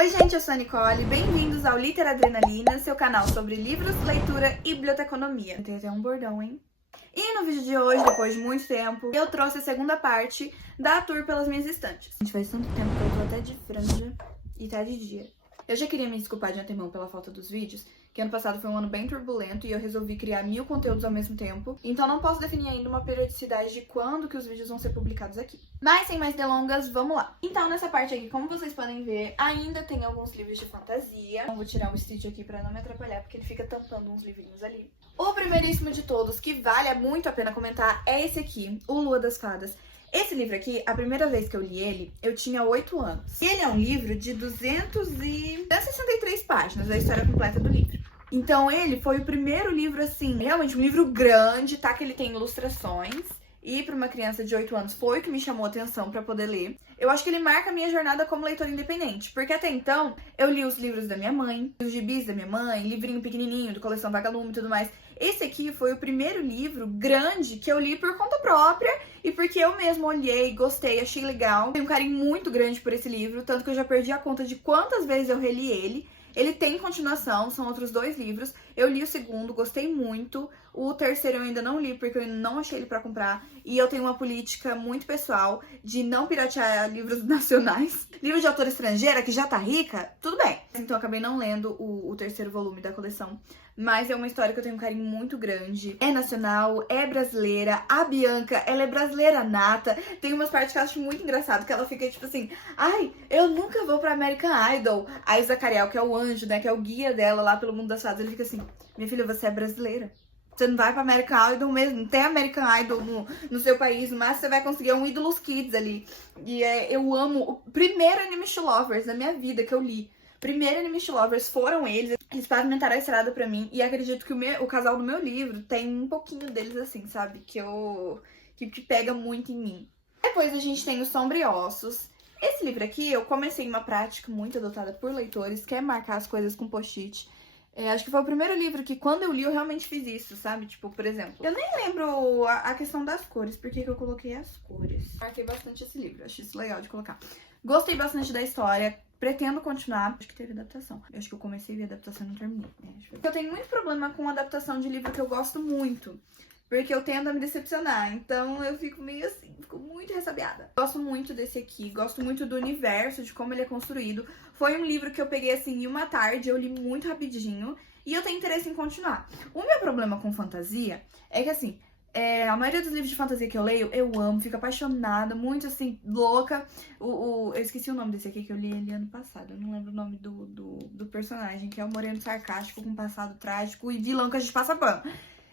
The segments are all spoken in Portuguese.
Oi gente, eu sou a Nicole, bem-vindos ao Literadrenalina, seu canal sobre livros, leitura e biblioteconomia. Tem até um bordão, hein? E no vídeo de hoje, depois de muito tempo, eu trouxe a segunda parte da tour pelas minhas estantes. Gente, faz tanto tempo que eu tô até de franja e tá de dia. Eu já queria me desculpar de antemão pela falta dos vídeos, que ano passado foi um ano bem turbulento e eu resolvi criar 1000 conteúdos ao mesmo tempo, então não posso definir ainda uma periodicidade de quando que os vídeos vão ser publicados aqui. Mas sem mais delongas, vamos lá! Então nessa parte aqui, como vocês podem ver, ainda tem alguns livros de fantasia. Eu vou tirar o Stitch aqui pra não me atrapalhar, porque ele fica tampando uns livrinhos ali. O primeiríssimo de todos, que vale muito a pena comentar, é esse aqui, O Lua das Fadas. Esse livro aqui, a primeira vez que eu li ele, eu tinha 8 anos. E ele é um livro de 263 páginas, a história completa do livro. Então ele foi o primeiro livro, assim, realmente um livro grande, tá? Que ele tem ilustrações. E para uma criança de 8 anos foi o que me chamou a atenção para poder ler. Eu acho que ele marca a minha jornada como leitora independente, porque até então eu li os livros da minha mãe, os gibis da minha mãe, livrinho pequenininho, do coleção Vagalume e tudo mais. Esse aqui foi o primeiro livro grande que eu li por conta própria e porque eu mesma olhei, gostei, achei legal. Tenho um carinho muito grande por esse livro, tanto que eu já perdi a conta de quantas vezes eu reli ele. Ele tem continuação, são outros 2 livros. Eu li o segundo, gostei muito. O terceiro eu ainda não li, porque eu ainda não achei ele pra comprar. E eu tenho uma política muito pessoal de não piratear livros nacionais. Livro de autora estrangeira, que já tá rica, tudo bem. Então eu acabei não lendo o terceiro volume da coleção. Mas é uma história que eu tenho um carinho muito grande. É nacional, é brasileira. A Bianca, ela é brasileira nata. Tem umas partes que eu acho muito engraçado, que ela fica tipo assim: ai, eu nunca vou pra American Idol. Aí Zacariel, que é o anjo, né, que é o guia dela lá pelo mundo das fadas, ele fica assim: minha filha, você é brasileira. Você não vai pra American Idol mesmo, não tem American Idol no seu país, mas você vai conseguir um Ídolos Kids ali. E eu amo o primeiro Anime Lovers da minha vida que eu li. Primeiro Anime Lovers foram eles pavimentaram a estrada pra mim. E acredito que o casal do meu livro tem um pouquinho deles assim, sabe? Que pega muito em mim. Depois a gente tem os Sombriossos. Esse livro aqui eu comecei uma prática muito adotada por leitores, que é marcar as coisas com post-it. Acho que foi o primeiro livro que, quando eu li, eu realmente fiz isso, sabe? Tipo, por exemplo, eu nem lembro a questão das cores, porque que eu coloquei as cores. Marquei bastante esse livro, achei isso legal de colocar. Gostei bastante da história, pretendo continuar. Acho que teve adaptação. Eu acho que eu comecei a ver a adaptação e não terminei. Eu tenho muito problema com adaptação de livro que eu gosto muito, porque eu tendo a me decepcionar. Então eu fico meio assim, fico muito ressabiada. Gosto muito desse aqui, gosto muito do universo, de como ele é construído. Foi um livro que eu peguei assim em uma tarde, eu li muito rapidinho e eu tenho interesse em continuar. O meu problema com fantasia é que assim, a maioria dos livros de fantasia que eu leio, eu amo, fico apaixonada, muito assim, louca. Eu esqueci o nome desse aqui que eu li ele ano passado, eu não lembro o nome do personagem, que é o moreno sarcástico com passado trágico e vilão que a gente passa pano.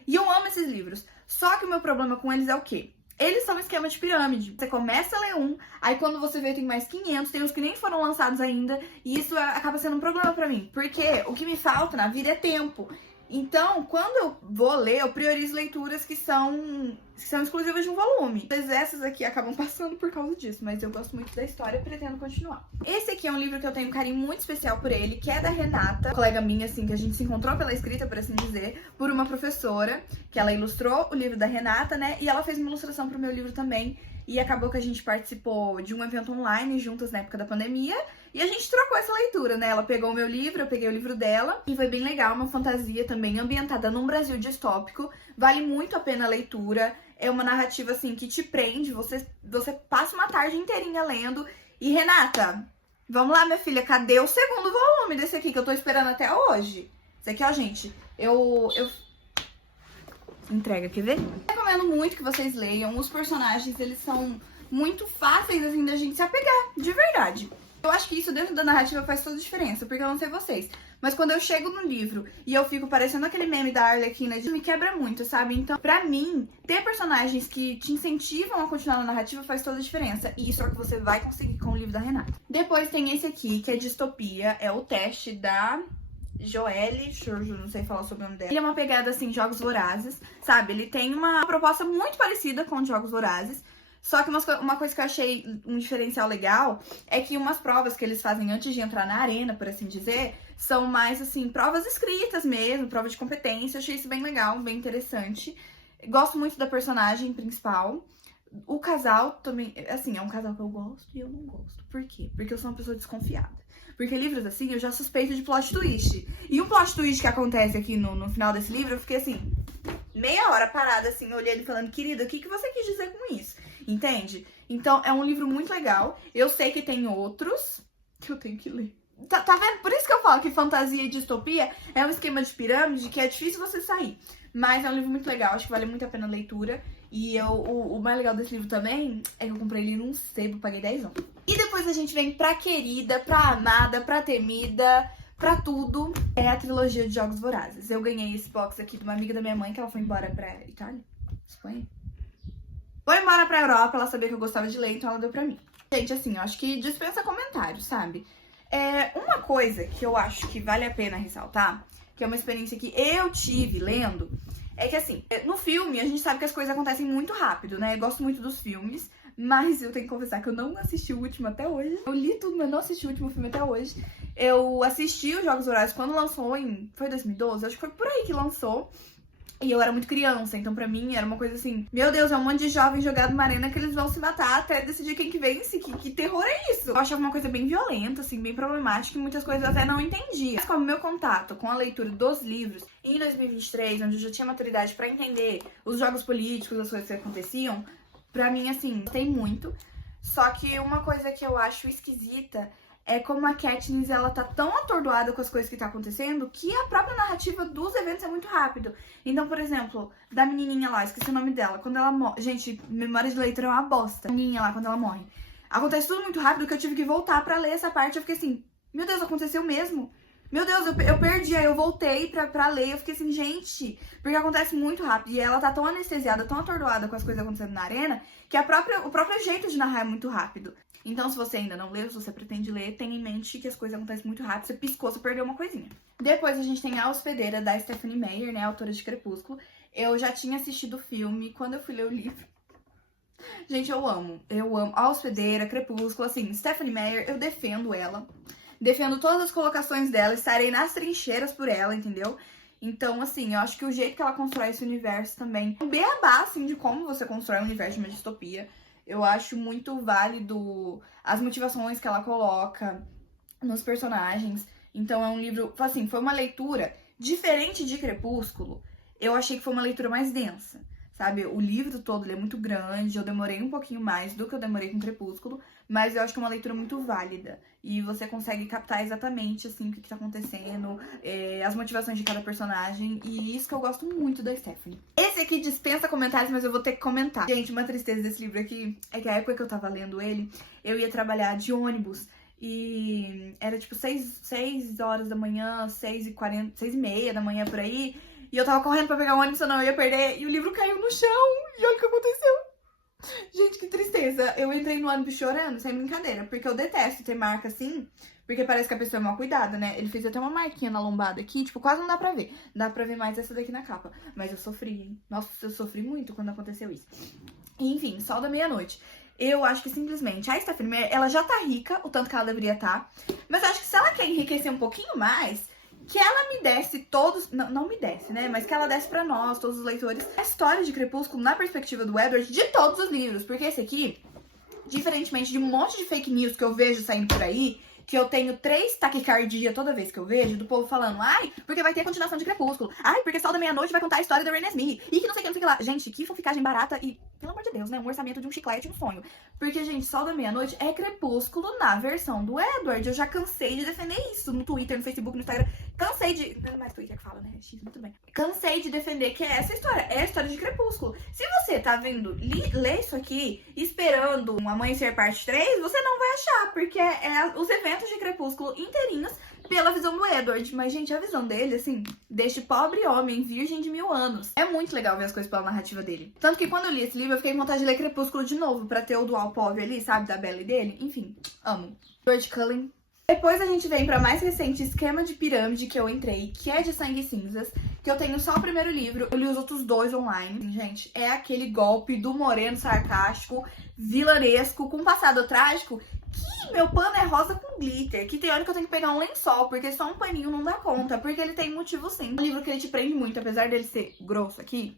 E eu amo esses livros. Só que o meu problema com eles é o quê? Eles são um esquema de pirâmide. Você começa a ler um, aí quando você vê tem mais 500, tem uns que nem foram lançados ainda, e isso acaba sendo um problema pra mim. Porque o que me falta na vida é tempo. Então, quando eu vou ler, eu priorizo leituras que são exclusivas de um volume. Essas aqui acabam passando por causa disso, mas eu gosto muito da história e pretendo continuar. Esse aqui é um livro que eu tenho um carinho muito especial por ele, que é da Renata, colega minha, assim, que a gente se encontrou pela escrita, por assim dizer, por uma professora, que ela ilustrou o livro da Renata, né, e ela fez uma ilustração pro meu livro também. E acabou que a gente participou de um evento online juntas na época da pandemia. E a gente trocou essa leitura, né? Ela pegou o meu livro, eu peguei o livro dela. E foi bem legal, uma fantasia também ambientada num Brasil distópico. Vale muito a pena a leitura. É uma narrativa, assim, que te prende. Você passa uma tarde inteirinha lendo. E, Renata, vamos lá, minha filha. Cadê o segundo volume desse aqui que eu tô esperando até hoje? Esse aqui, ó, gente. Entrega, quer ver? Recomendo muito que vocês leiam. Os personagens, eles são muito fáceis, assim, da gente se apegar, de verdade. Eu acho que isso dentro da narrativa faz toda a diferença, porque eu não sei vocês, mas quando eu chego no livro e eu fico parecendo aquele meme da Arlequina, me quebra muito, sabe? Então, pra mim, ter personagens que te incentivam a continuar na narrativa faz toda a diferença. E isso é o que você vai conseguir com o livro da Renata. Depois tem esse aqui, que é Distopia, é o teste da Joelle, não sei falar sobre o nome dela. Ele é uma pegada, assim, Jogos Vorazes, sabe? Ele tem uma proposta muito parecida com Jogos Vorazes. Só que uma coisa que eu achei um diferencial legal é que umas provas que eles fazem antes de entrar na arena, por assim dizer, são mais, assim, provas escritas mesmo, prova de competência. Eu achei isso bem legal, bem interessante. Gosto muito da personagem principal. O casal também, assim, é um casal que eu gosto e eu não gosto. Por quê? Porque eu sou uma pessoa desconfiada. Porque livros assim, eu já suspeito de plot twist. E um plot twist que acontece aqui no final desse livro, eu fiquei assim, meia hora parada, assim, olhando e falando, querida, o que você quis dizer com isso? Entende? Então, é um livro muito legal. Eu sei que tem outros que eu tenho que ler. Tá vendo? Por isso que eu falo que fantasia e distopia é um esquema de pirâmide que é difícil você sair. Mas é um livro muito legal, acho que vale muito a pena a leitura. E o mais legal desse livro também é que eu comprei ele num sebo, paguei 10 anos. E depois a gente vem pra querida, pra amada, pra temida, pra tudo. É a trilogia de Jogos Vorazes. Eu ganhei esse box aqui de uma amiga da minha mãe, que ela foi embora pra Itália? Espanha? Foi embora pra Europa, ela sabia que eu gostava de ler, então ela deu pra mim. Gente, assim, eu acho que dispensa comentários, sabe? Uma coisa que eu acho que vale a pena ressaltar, que é uma experiência que eu tive lendo, é que assim, no filme a gente sabe que as coisas acontecem muito rápido, né? Eu gosto muito dos filmes, mas eu tenho que confessar que eu não assisti o último até hoje. Eu li tudo, mas não assisti o último filme até hoje. Eu assisti os Jogos Vorazes quando lançou foi 2012? Acho que foi por aí que lançou. E eu era muito criança, então pra mim era uma coisa assim, meu Deus, é um monte de jovens jogados numa arena que eles vão se matar até decidir quem que vence, que terror é isso? Eu achava uma coisa bem violenta, assim, bem problemática e muitas coisas eu até não entendia. Mas como meu contato com a leitura dos livros em 2023, onde eu já tinha maturidade pra entender os jogos políticos, as coisas que aconteciam, pra mim, assim, gostei muito. Só que uma coisa que eu acho esquisita é como a Katniss, ela tá tão atordoada com as coisas que tá acontecendo que a própria narrativa dos eventos é muito rápido. Então, por exemplo, da menininha lá, esqueci o nome dela, quando ela morre... Gente, memória de leitura é uma bosta. A menininha lá, quando ela morre. Acontece tudo muito rápido que eu tive que voltar pra ler essa parte. Eu fiquei assim, meu Deus, aconteceu mesmo? Meu Deus, eu perdi, aí eu voltei pra ler, eu fiquei assim, gente, porque acontece muito rápido. E ela tá tão anestesiada, tão atordoada com as coisas acontecendo na arena, que o próprio jeito de narrar é muito rápido. Então, se você ainda não leu, se você pretende ler, tenha em mente que as coisas acontecem muito rápido, você piscou, você perdeu uma coisinha. Depois a gente tem A Hospedeira, da Stephenie Meyer, né, autora de Crepúsculo. Eu já tinha assistido o filme quando eu fui ler o livro. Gente, eu amo A Hospedeira, Crepúsculo, assim, Stephenie Meyer, eu defendo ela. Defendo todas as colocações dela, estarei nas trincheiras por ela, entendeu? Então, assim, eu acho que o jeito que ela constrói esse universo também, um beabá, assim, de como você constrói um universo de uma distopia. Eu acho muito válido as motivações que ela coloca nos personagens. Então é um livro, assim, foi uma leitura diferente de Crepúsculo. Eu achei que foi uma leitura mais densa, sabe? O livro todo, ele é muito grande, eu demorei um pouquinho mais do que eu demorei com Crepúsculo, mas eu acho que é uma leitura muito válida. E você consegue captar exatamente, assim, o que tá acontecendo, as motivações de cada personagem, e isso que eu gosto muito da Stephenie. Esse aqui dispensa comentários, mas eu vou ter que comentar. Gente, uma tristeza desse livro aqui é que a época que eu tava lendo ele, eu ia trabalhar de ônibus, e era tipo 6 horas da manhã, 6h40, 6h30 da manhã por aí, e eu tava correndo pra pegar o ônibus, senão eu ia perder, e o livro caiu no chão, e olha o que aconteceu. Gente, que tristeza. Eu entrei no ônibus chorando, sem brincadeira, porque eu detesto ter marca assim, porque parece que a pessoa é mal cuidada, né? Ele fez até uma marquinha na lombada aqui, tipo, quase não dá pra ver. Dá pra ver mais essa daqui na capa. Mas eu sofri, hein? Nossa, eu sofri muito quando aconteceu isso. Enfim, Sol da Meia-Noite. Eu acho que simplesmente a Stephenie Meyer, ela já tá rica, o tanto que ela deveria estar. Mas eu acho que se ela quer enriquecer um pouquinho mais, que ela me desse todos... Não me desse, né? Mas que ela desse pra nós, todos os leitores, a história de Crepúsculo na perspectiva do Edward de todos os livros. Porque esse aqui, diferentemente de um monte de fake news que eu vejo saindo por aí, que eu tenho 3 taquicardia toda vez que eu vejo, do povo falando, ai, porque vai ter continuação de Crepúsculo, ai, porque Sol da Meia-Noite vai contar a história da Rhaena Smith, e que não sei o que, não sei o que lá. Gente, que fanficagem barata e, pelo amor de Deus, né, um orçamento de um chiclete, um sonho. Porque, gente, Sol da Meia-Noite é Crepúsculo na versão do Edward. Eu já cansei de defender isso no Twitter, no Facebook, no Instagram. Cansei de... Não é mais Twitter que fala, né? X, muito bem. Cansei de defender que é essa história. É a história de Crepúsculo. Se você tá vendo, ler isso aqui, esperando um Amanhecer Parte 3, você não vai achar. Porque é os eventos de Crepúsculo inteirinhos pela visão do Edward. Mas, gente, a visão dele, assim, deste pobre homem, virgem de 1000 anos. É muito legal ver as coisas pela narrativa dele. Tanto que quando eu li esse livro, eu fiquei com vontade de ler Crepúsculo de novo, pra ter o dual POV ali, sabe, da Bella e dele. Enfim, amo. George Cullen. Depois a gente vem pra mais recente Esquema de Pirâmide que eu entrei, que é de Sangue e Cinzas, que eu tenho só o primeiro livro, eu li os outros 2 online. Gente, é aquele golpe do moreno sarcástico, vilanesco, com passado trágico, que meu pano é rosa com glitter, que tem hora que eu tenho que pegar um lençol, porque só um paninho não dá conta, porque ele tem motivo sim. É um livro que ele te prende muito, apesar dele ser grosso aqui,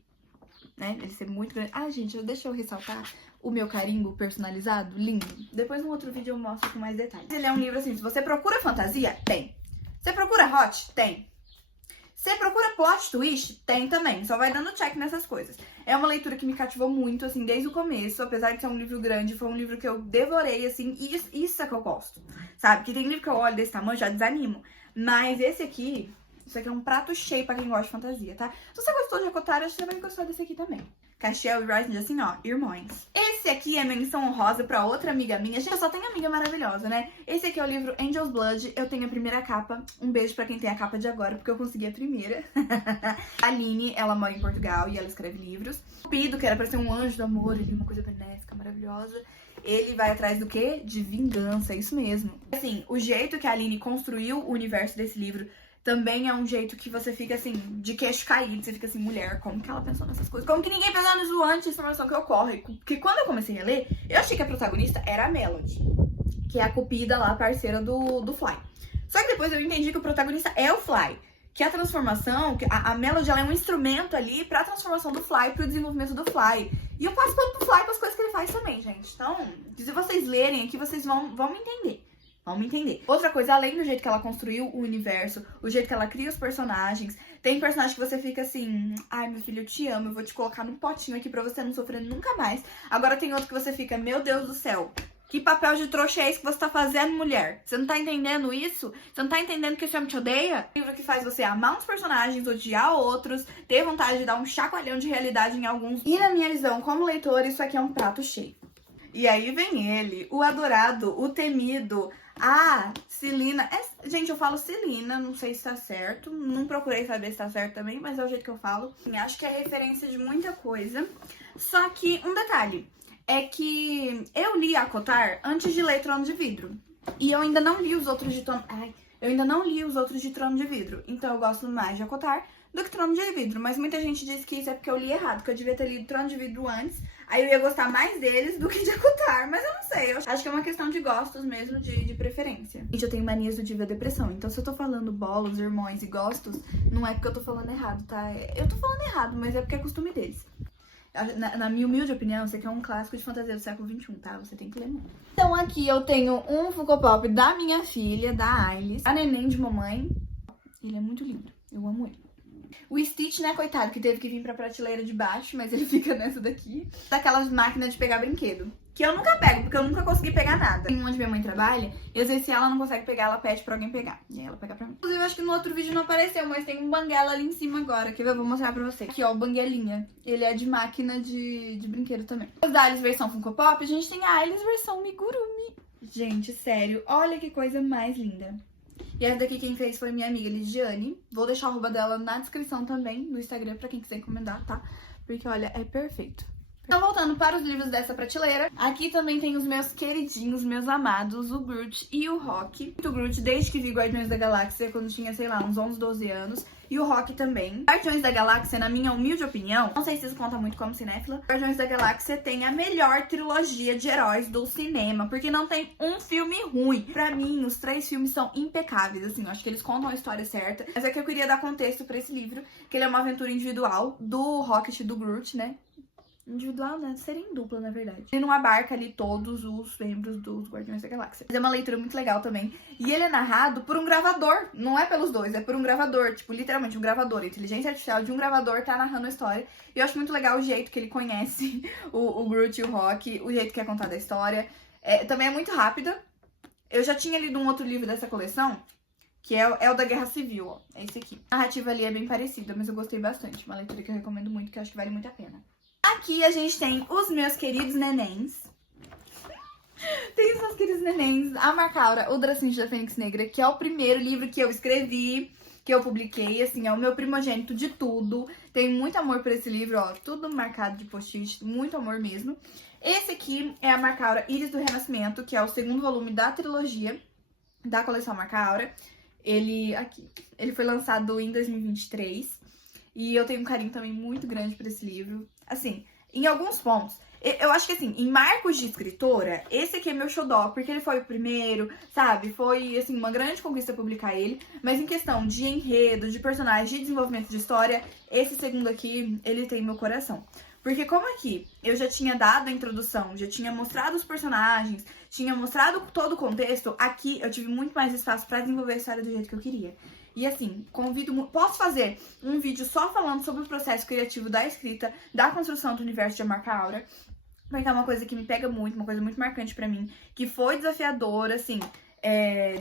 né? Ele ser muito grande. Ah, gente, deixa eu ressaltar o meu carimbo personalizado, lindo. Depois, num outro vídeo, eu mostro com mais detalhes. Ele é um livro assim, se você procura fantasia, tem. Você procura hot? Tem. Você procura plot twist? Tem também. Só vai dando check nessas coisas. É uma leitura que me cativou muito, assim, desde o começo. Apesar de ser um livro grande, foi um livro que eu devorei, assim. E isso é que eu gosto, sabe? Que tem livro que eu olho desse tamanho, já desanimo. Mas esse aqui, isso aqui é um prato cheio pra quem gosta de fantasia, tá? Se você gostou de Acotar, acho que você vai gostar desse aqui também. Castiel e Rising, assim, ó, irmãos. Esse aqui é menção honrosa pra outra amiga minha. Gente, eu só tenho amiga maravilhosa, né? Esse aqui é o livro Angel's Blood. Eu tenho a primeira capa. Um beijo pra quem tem a capa de agora, porque eu consegui a primeira. A Aline, ela mora em Portugal e ela escreve livros. O Pido, que era pra ser um anjo do amor, ele uma coisa benéfica, maravilhosa. Ele vai atrás do quê? De vingança, isso mesmo. Assim, o jeito que a Aline construiu o universo desse livro também é um jeito que você fica, assim, de queixo caído. Você fica assim, mulher, como que ela pensou nessas coisas? Como que ninguém pensou nisso antes da informação que ocorre? Porque quando eu comecei a ler, eu achei que a protagonista era a Melody, que é a cupida lá, parceira do Fly. Só que depois eu entendi que o protagonista é o Fly. Que a transformação, que a Melody, ela é um instrumento ali pra transformação do Fly, pro desenvolvimento do Fly. E eu passo pano pro Fly com as coisas que ele faz também, gente. Então, se vocês lerem aqui, vocês vão me entender. Vamos entender. Outra coisa, além do jeito que ela construiu o universo, o jeito que ela cria os personagens, tem personagem que você fica assim, ai, meu filho, eu te amo, eu vou te colocar num potinho aqui pra você não sofrer nunca mais. Agora tem outro que você fica, meu Deus do céu, que papel de trouxa é esse que você tá fazendo, mulher? Você não tá entendendo isso? Você não tá entendendo que esse homem te odeia? Livro que faz você amar uns personagens, odiar outros, ter vontade de dar um chacoalhão de realidade em alguns. E na minha visão, como leitor, isso aqui é um prato cheio. E aí vem ele, o adorado, o temido, a Celina. Gente, eu falo Celina, não sei se tá certo. Não procurei saber se tá certo também, mas é o jeito que eu falo. Acho que é referência de muita coisa. Só que um detalhe é que eu li Acotar antes de ler Trono de Vidro. E eu ainda não li os outros de Trono... eu ainda não li os outros de Trono de Vidro. Então eu gosto mais de Acotar do que Trono de Vidro. Mas muita gente diz que isso é porque eu li errado, que eu devia ter lido Trono de Vidro antes. Aí eu ia gostar mais deles do que de Acotar. Mas eu não sei, eu acho que é uma questão de gostos mesmo, de preferência. Gente, eu tenho manias do Diva Depressão. Então se eu tô falando bolos, irmãos e gostos, não é porque eu tô falando errado, tá? Eu tô falando errado, mas é porque é costume deles. Na minha humilde opinião, isso aqui é um clássico de fantasia do século XXI, tá? Você tem que ler muito. Então aqui eu tenho um Funko Pop da minha filha, da Ailis. A neném de mamãe. Ele é muito lindo. Eu amo ele. O Stitch, né, coitado, que teve que vir pra prateleira de baixo, mas ele fica nessa daqui. Daquelas máquinas de pegar brinquedo. Que eu nunca pego, porque eu nunca consegui pegar nada. Tem onde minha mãe trabalha, e às vezes se ela não consegue pegar, ela pede pra alguém pegar. E aí ela pega pra mim. Inclusive, eu acho que no outro vídeo não apareceu, mas tem um banguela ali em cima agora, que eu vou mostrar pra você. Aqui, ó, o banguelinha. Ele é de máquina de brinquedo também. Os da Alice versão Funko Pop, a gente tem a Alice versão Migurumi. Gente, sério, olha que coisa mais linda. E essa daqui quem fez foi minha amiga Lidiane. Vou deixar a arroba dela na descrição também, no Instagram, pra quem quiser encomendar, tá? Porque, olha, é perfeito. Então, voltando para os livros dessa prateleira, aqui também tem os meus queridinhos, meus amados, o Groot e o Rock. O Groot desde que vi Guardiões da Galáxia, quando tinha, sei lá, uns 11, 12 anos. E o Rock também. Guardiões da Galáxia, na minha humilde opinião, não sei se isso conta muito como cinéfila, Guardiões da Galáxia tem a melhor trilogia de heróis do cinema, porque não tem um filme ruim. Pra mim, os 3 filmes são impecáveis, assim, eu acho que eles contam a história certa. Mas é que eu queria dar contexto pra esse livro, que ele é uma aventura individual do Rocket e do Groot, né? Individual, né? Seria em dupla, na verdade. Ele não abarca ali todos os membros dos Guardiões da Galáxia. Mas é uma leitura muito legal também. E ele é narrado por um gravador. Não é pelos dois, é por um gravador. Tipo, literalmente um gravador. A inteligência artificial de um gravador tá narrando a história. E eu acho muito legal o jeito que ele conhece o Groot e o Rock. O jeito que é contada a história. Também é muito rápida. Eu já tinha lido um outro livro dessa coleção, que é o da Guerra Civil, ó. É esse aqui. A narrativa ali é bem parecida, mas eu gostei bastante. Uma leitura que eu recomendo muito, que eu acho que vale muito a pena. Aqui a gente tem os meus queridos nenéns. Tem os meus queridos nenéns. A Marcaura, o Dracinte da Fênix Negra, que é o primeiro livro que eu escrevi, que eu publiquei. Assim, é o meu primogênito de tudo. Tenho muito amor por esse livro, ó. Tudo marcado de post-it, muito amor mesmo. Esse aqui é a Marcaura Íris do Renascimento, que é o segundo volume da trilogia da coleção Marcaura. Ele foi lançado em 2023. E eu tenho um carinho também muito grande por esse livro. Assim, em alguns pontos, eu acho que assim, em marcos de escritora, esse aqui é meu xodó, porque ele foi o primeiro, sabe? Foi, assim, uma grande conquista publicar ele. Mas em questão de enredo, de personagem, de desenvolvimento de história, esse segundo aqui, ele tem meu coração. Porque como aqui eu já tinha dado a introdução, já tinha mostrado os personagens, tinha mostrado todo o contexto, aqui eu tive muito mais espaço pra desenvolver a história do jeito que eu queria. E assim, posso fazer um vídeo só falando sobre o processo criativo da escrita, da construção do universo de Amarca Aura, porque é uma coisa que me pega muito, uma coisa muito marcante pra mim, que foi desafiadora, assim.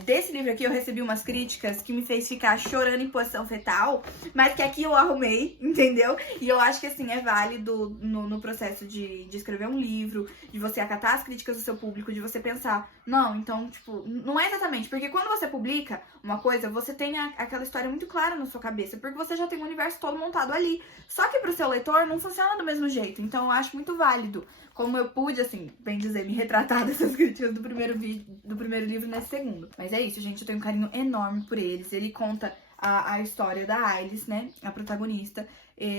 Desse livro aqui eu recebi umas críticas que me fez ficar chorando em posição fetal, mas que aqui eu arrumei, entendeu? E eu acho que assim, é válido no processo de escrever um livro, de você acatar as críticas do seu público, de você pensar, não, então, tipo, não é exatamente, porque quando você publica uma coisa, você tem aquela história muito clara na sua cabeça, porque você já tem o universo todo montado ali. Só que pro seu leitor não funciona do mesmo jeito, então eu acho muito válido. Como eu pude, assim, bem dizer, me retratar dessas críticas do primeiro livro nesse segundo. Mas é isso, gente, eu tenho um carinho enorme por eles. Ele conta a história da Alice, né, a protagonista.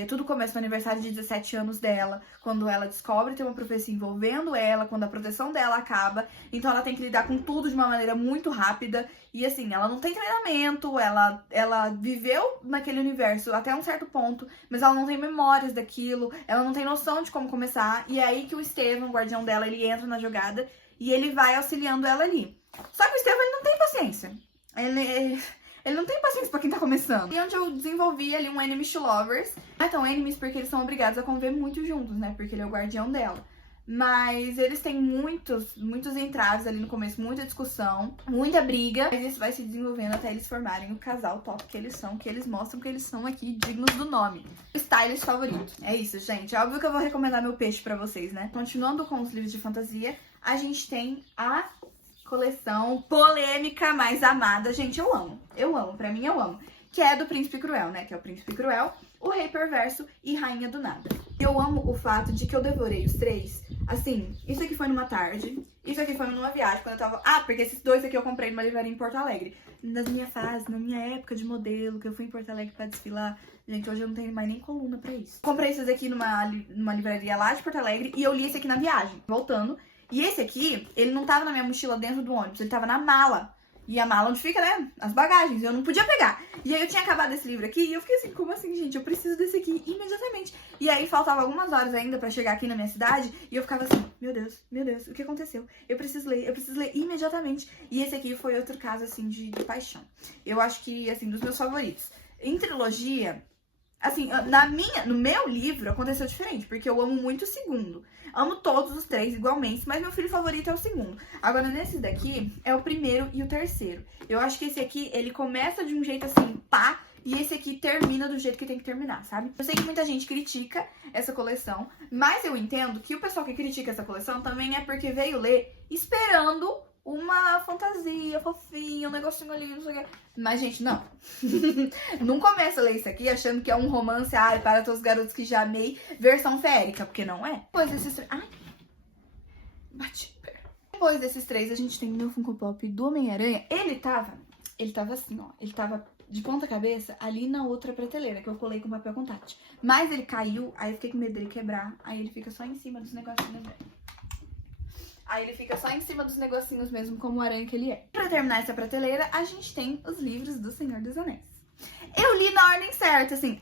Tudo começa no aniversário de 17 anos dela, quando ela descobre ter uma profecia envolvendo ela, quando a proteção dela acaba. Então ela tem que lidar com tudo de uma maneira muito rápida. E assim, ela não tem treinamento, ela viveu naquele universo até um certo ponto, mas ela não tem memórias daquilo, ela não tem noção de como começar. E é aí que o Estevam, o guardião dela, ele entra na jogada e ele vai auxiliando ela ali. Só que o Estevam, ele não tem paciência. Ele não tem paciência pra quem tá começando. E onde eu desenvolvi ali um enemies to lovers. Não é tão enemies porque eles são obrigados a conviver muito juntos, né? Porque ele é o guardião dela. Mas eles têm muitos entraves ali no começo, muita discussão, muita briga. Mas isso vai se desenvolvendo até eles formarem o casal top que eles são, que eles mostram que eles são aqui dignos do nome. Styles favorito. É isso, gente. Óbvio que eu vou recomendar meu peixe pra vocês, né? Continuando com os livros de fantasia, a gente tem a coleção polêmica mais amada. Gente, eu amo. Pra mim, eu amo. Que é do Príncipe Cruel, né? Que é o Príncipe Cruel, o Rei Perverso e Rainha do Nada. Eu amo o fato de que eu devorei os três. Assim, isso aqui foi numa tarde. Isso aqui foi numa viagem, quando eu tava... porque esses dois aqui eu comprei numa livraria em Porto Alegre. Na minha época de modelo, que eu fui em Porto Alegre pra desfilar. Gente, hoje eu não tenho mais nem coluna pra isso. Comprei esses aqui numa livraria lá de Porto Alegre e eu li esse aqui na viagem, voltando. E esse aqui, ele não tava na minha mochila dentro do ônibus, ele tava na mala. E a mala onde fica, né? As bagagens. Eu não podia pegar. E aí eu tinha acabado esse livro aqui e eu fiquei assim, como assim, gente? Eu preciso desse aqui imediatamente. E aí faltava algumas horas ainda pra chegar aqui na minha cidade e eu ficava assim, meu Deus, o que aconteceu? Eu preciso ler imediatamente. E esse aqui foi outro caso, assim, de paixão. Eu acho que, assim, dos meus favoritos. Em trilogia... Assim, no meu livro aconteceu diferente, porque eu amo muito o segundo. Amo todos os três igualmente, mas meu filho favorito é o segundo. Agora, nesse daqui, é o primeiro e o terceiro. Eu acho que esse aqui, ele começa de um jeito assim, pá, e esse aqui termina do jeito que tem que terminar, sabe? Eu sei que muita gente critica essa coleção, mas eu entendo que o pessoal que critica essa coleção também é porque veio ler esperando uma fantasia fofinha, um negocinho ali, não sei o que. Mas, gente, não. Não começa a ler isso aqui achando que é um romance, para todos os garotos que já amei, versão férica, porque não é. Depois desses três... Depois desses três, a gente tem o meu Funko Pop do Homem-Aranha. Ele tava assim, ó. Ele tava de ponta cabeça ali na outra prateleira, que eu colei com papel contact. Mas ele caiu, aí eu fiquei com medo dele quebrar. Aí ele fica só em cima dos negocinhos, né? Aí ele fica só em cima dos negocinhos mesmo, como o aranha que ele é. Pra terminar essa prateleira, a gente tem os livros do Senhor dos Anéis. Eu li na ordem certa, assim,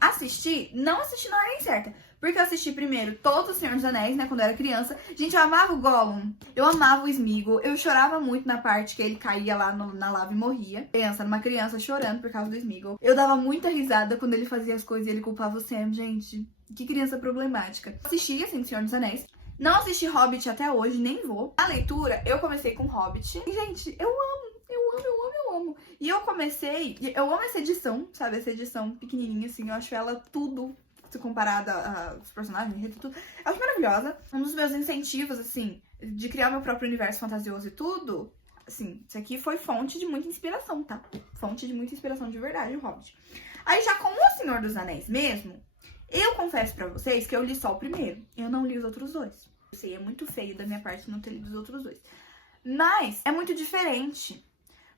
não assisti na ordem certa. Porque eu assisti primeiro todos os Senhor dos Anéis, né, quando eu era criança. Gente, eu amava o Gollum, eu amava o Sméagol, eu chorava muito na parte que ele caía lá na lava e morria. Uma criança chorando por causa do Sméagol. Eu dava muita risada quando ele fazia as coisas e ele culpava o Sam, gente. Que criança problemática. Assisti, assim, Senhor dos Anéis. Não assisti Hobbit até hoje, nem vou. A leitura, eu comecei com Hobbit. E, gente, eu amo. E eu amo essa edição, sabe? Essa edição pequenininha, assim. Eu acho ela tudo, se comparada aos personagens, e tudo. Eu acho maravilhosa. Um dos meus incentivos, assim, de criar meu próprio universo fantasioso e tudo, assim, isso aqui foi fonte de muita inspiração, tá? Fonte de muita inspiração de verdade, o Hobbit. Aí, já com o Senhor dos Anéis mesmo, eu confesso pra vocês que eu li só o primeiro. Eu não li os outros dois. Eu sei, é muito feio da minha parte não ter lido os outros dois. Mas é muito diferente.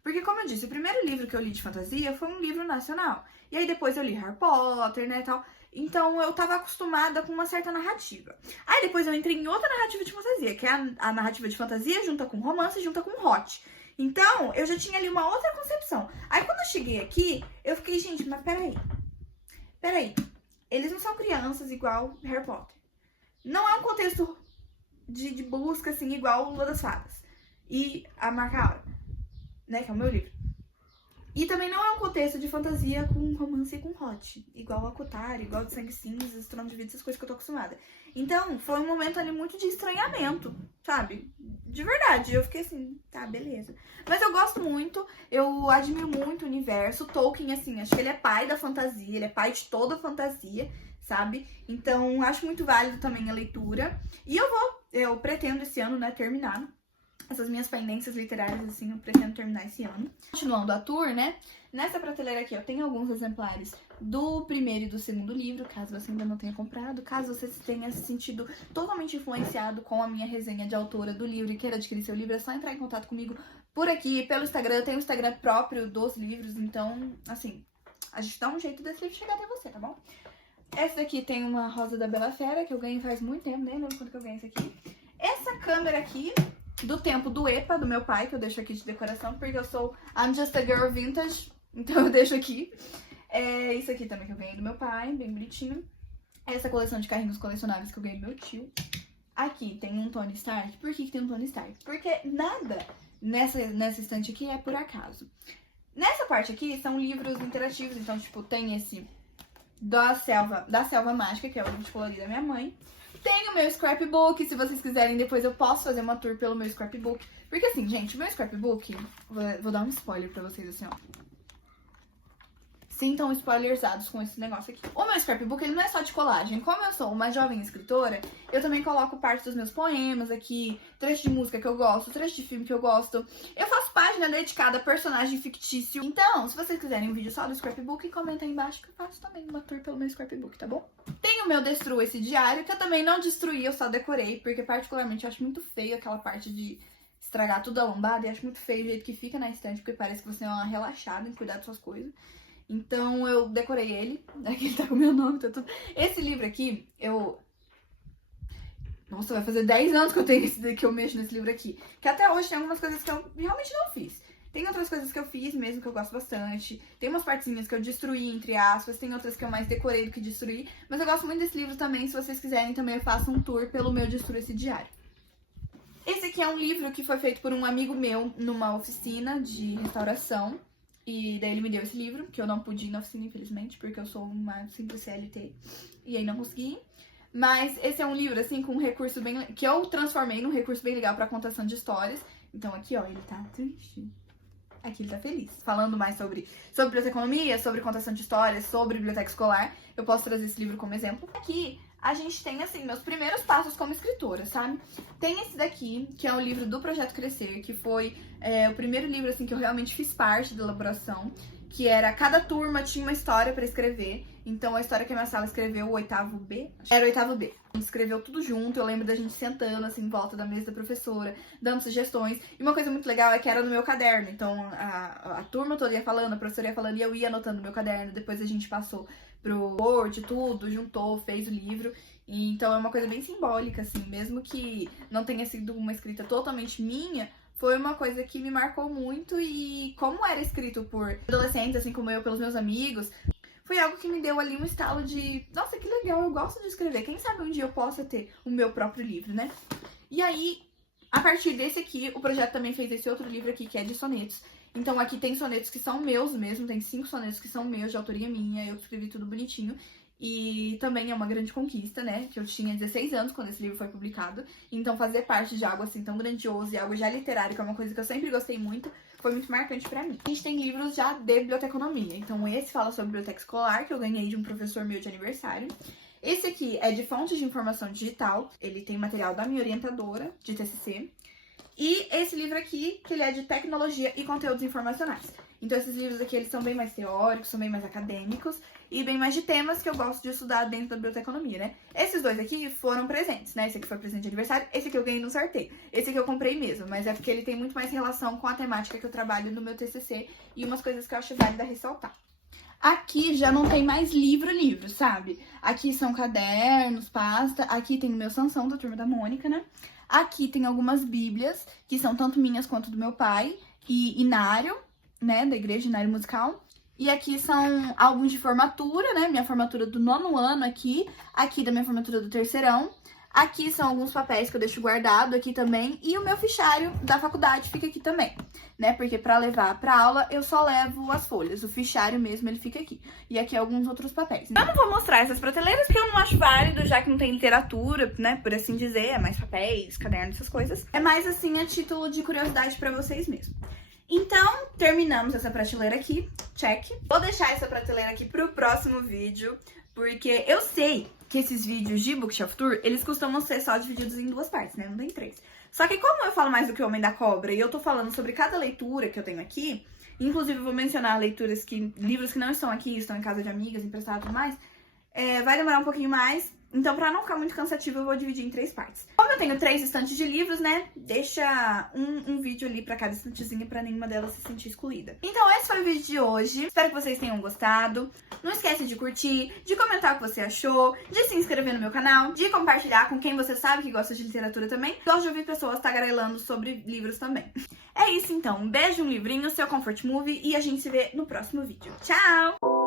Porque, como eu disse, o primeiro livro que eu li de fantasia foi um livro nacional. E aí depois eu li Harry Potter, né, e tal. Então eu tava acostumada com uma certa narrativa. Aí depois eu entrei em outra narrativa de fantasia, que é a narrativa de fantasia junta com romance, junta com hot. Então eu já tinha ali uma outra concepção. Aí quando eu cheguei aqui, eu fiquei, gente, mas peraí. Eles não são crianças igual Harry Potter. não é um contexto de busca, assim, igual o Lua das Fadas e A Marca Hora, né, que é o meu livro. E também não é um contexto de fantasia com romance e com hot, igual a Kotari, igual de Sangue Cinza, Trono de Vida, essas coisas que eu tô acostumada. Então, foi um momento ali muito de estranhamento, sabe? De verdade, eu fiquei assim, tá, beleza. Mas eu gosto muito, eu admiro muito o universo. Tolkien, assim, acho que ele é pai da fantasia, ele é pai de toda a fantasia, sabe? Então, acho muito válido também a leitura. E eu pretendo esse ano, né, terminar essas minhas pendências literárias, assim, eu pretendo terminar esse ano. Continuando a tour, né? Nessa prateleira aqui eu tenho alguns exemplares do primeiro e do segundo livro, caso você ainda não tenha comprado, caso você tenha se sentido totalmente influenciado com a minha resenha de autora do livro e queira adquirir seu livro, é só entrar em contato comigo por aqui, pelo Instagram. Eu tenho um Instagram próprio dos livros, então, assim, a gente dá um jeito desse livro chegar até você, tá bom? Essa daqui tem uma rosa da Bela Fera, que eu ganhei faz muito tempo, nem lembro quando que eu ganhei essa aqui. Essa câmera aqui, do tempo do EPA, do meu pai, que eu deixo aqui de decoração, porque eu sou I'm just a girl vintage, então eu deixo aqui. Isso aqui também que eu ganhei do meu pai, bem bonitinho. Essa coleção de carrinhos colecionáveis que eu ganhei do meu tio. Aqui tem um Tony Stark. Por que tem um Tony Stark? Porque nada nessa estante aqui é por acaso. Nessa parte aqui são livros interativos, então, tipo, tem esse da Selva Mágica, que é o livro de colorir da minha mãe. Tem o meu scrapbook, se vocês quiserem, depois eu posso fazer uma tour pelo meu scrapbook. Porque assim, gente, o meu scrapbook, vou dar um spoiler pra vocês assim, ó. Sintam spoilerzados com esse negócio aqui. O meu scrapbook, ele não é só de colagem. Como eu sou uma jovem escritora, eu também coloco parte dos meus poemas aqui, trecho de música que eu gosto, trecho de filme que eu gosto. Eu faço página dedicada a personagem fictício. Então, se vocês quiserem um vídeo só do scrapbook, comenta aí embaixo que eu faço também uma tour pelo meu scrapbook, tá bom? Tem o meu Destrua esse diário, que eu também não destruí, eu só decorei, porque particularmente eu acho muito feio aquela parte de estragar tudo a lombada, e acho muito feio o jeito que fica na estante, porque parece que você é uma relaxada em cuidar das suas coisas. Então eu decorei ele, aqui ele tá com o meu nome, tá tudo. Esse livro aqui, Nossa, vai fazer 10 anos que eu tenho que eu mexo nesse livro aqui. Que até hoje tem algumas coisas que eu realmente não fiz. Tem outras coisas que eu fiz mesmo, que eu gosto bastante. Tem umas partezinhas que eu destruí, entre aspas. Tem outras que eu mais decorei do que destruí. Mas eu gosto muito desse livro também. Se vocês quiserem, também eu faço um tour pelo meu Destrua esse diário. Esse aqui é um livro que foi feito por um amigo meu numa oficina de restauração. E daí ele me deu esse livro, que eu não pude ir na oficina, infelizmente, porque eu sou uma simples CLT. E aí não consegui. Mas esse é um livro, assim, com um recurso bem... que eu transformei num recurso bem legal pra contação de histórias. Então aqui, ó, ele tá triste. Aqui ele tá feliz. Falando mais sobre biblioteconomia, sobre contação de histórias, sobre biblioteca escolar, eu posso trazer esse livro como exemplo. Aqui a gente tem, assim, meus primeiros passos como escritora, sabe? Tem esse daqui, que é o livro do Projeto Crescer, que foi o primeiro livro, assim, que eu realmente fiz parte da elaboração, que era, cada turma tinha uma história pra escrever. Então a história que a minha sala escreveu, o 8º B, era o 8º B. A gente escreveu tudo junto, eu lembro da gente sentando, assim, em volta da mesa da professora, dando sugestões. E uma coisa muito legal é que era no meu caderno, então a turma toda ia falando, a professora ia falando e eu ia anotando no meu caderno. Depois a gente passou pro Word, tudo, juntou, fez o livro. E, então é uma coisa bem simbólica, assim, mesmo que não tenha sido uma escrita totalmente minha, foi uma coisa que me marcou muito. E como era escrito por adolescentes, assim como eu, pelos meus amigos, foi algo que me deu ali um estalo de, nossa, que legal, eu gosto de escrever, quem sabe um dia eu possa ter o meu próprio livro, né? E aí, a partir desse aqui, o projeto também fez esse outro livro aqui, que é de sonetos. Então aqui tem sonetos que são meus mesmo, tem 5 sonetos que são meus, de autoria minha, eu escrevi tudo bonitinho. E também é uma grande conquista, né? Que eu tinha 16 anos quando esse livro foi publicado. Então fazer parte de algo assim tão grandioso e algo já literário, que é uma coisa que eu sempre gostei muito, foi muito marcante pra mim. A gente tem livros já de biblioteconomia. Então esse fala sobre biblioteca escolar, que eu ganhei de um professor meu de aniversário. Esse aqui é de fontes de informação digital. Ele tem material da minha orientadora de TCC. E esse livro aqui, que ele é de tecnologia e conteúdos informacionais. Então esses livros aqui, eles são bem mais teóricos, são bem mais acadêmicos e bem mais de temas que eu gosto de estudar dentro da biblioteconomia, né? Esses dois aqui foram presentes, né? Esse aqui foi presente de aniversário, esse aqui eu ganhei no sorteio. Esse aqui eu comprei mesmo, mas é porque ele tem muito mais relação com a temática que eu trabalho no meu TCC e umas coisas que eu acho válida ressaltar. Aqui já não tem mais livro, sabe? Aqui são cadernos, pasta, aqui tem o meu Sansão da Turma da Mônica, né? Aqui tem algumas bíblias, que são tanto minhas quanto do meu pai, e Inário, né, da igreja, Inário Musical. E aqui são álbuns de formatura, né, minha formatura do 9º ano aqui da minha formatura do 3º. Aqui são alguns papéis que eu deixo guardado aqui também. E o meu fichário da faculdade fica aqui também, né? Porque pra levar pra aula eu só levo as folhas. O fichário mesmo, ele fica aqui. E aqui alguns outros papéis. Eu não vou mostrar essas prateleiras porque eu não acho válido, já que não tem literatura, né? Por assim dizer, é mais papéis, cadernos, essas coisas. É mais assim a título de curiosidade pra vocês mesmo. Então, terminamos essa prateleira aqui, check. Vou deixar essa prateleira aqui pro próximo vídeo, porque eu sei que esses vídeos de Bookshelf Tour, eles costumam ser só divididos em 2 partes, né? Não tem 3. Só que como eu falo mais do que o Homem da Cobra e eu tô falando sobre cada leitura que eu tenho aqui, inclusive eu vou mencionar livros que não estão aqui, estão em casa de amigas, emprestados e tudo mais, vai demorar um pouquinho mais. Então, pra não ficar muito cansativo, eu vou dividir em 3 partes. Como eu tenho 3 estantes de livros, né? Deixa um vídeo ali pra cada estantezinha pra nenhuma delas se sentir excluída. Então, esse foi o vídeo de hoje. Espero que vocês tenham gostado. Não esquece de curtir, de comentar o que você achou, de se inscrever no meu canal, de compartilhar com quem você sabe que gosta de literatura também. Gosto de ouvir pessoas tagarelando sobre livros também. É isso, então. Um beijo, um livrinho, seu comfort movie e a gente se vê no próximo vídeo. Tchau!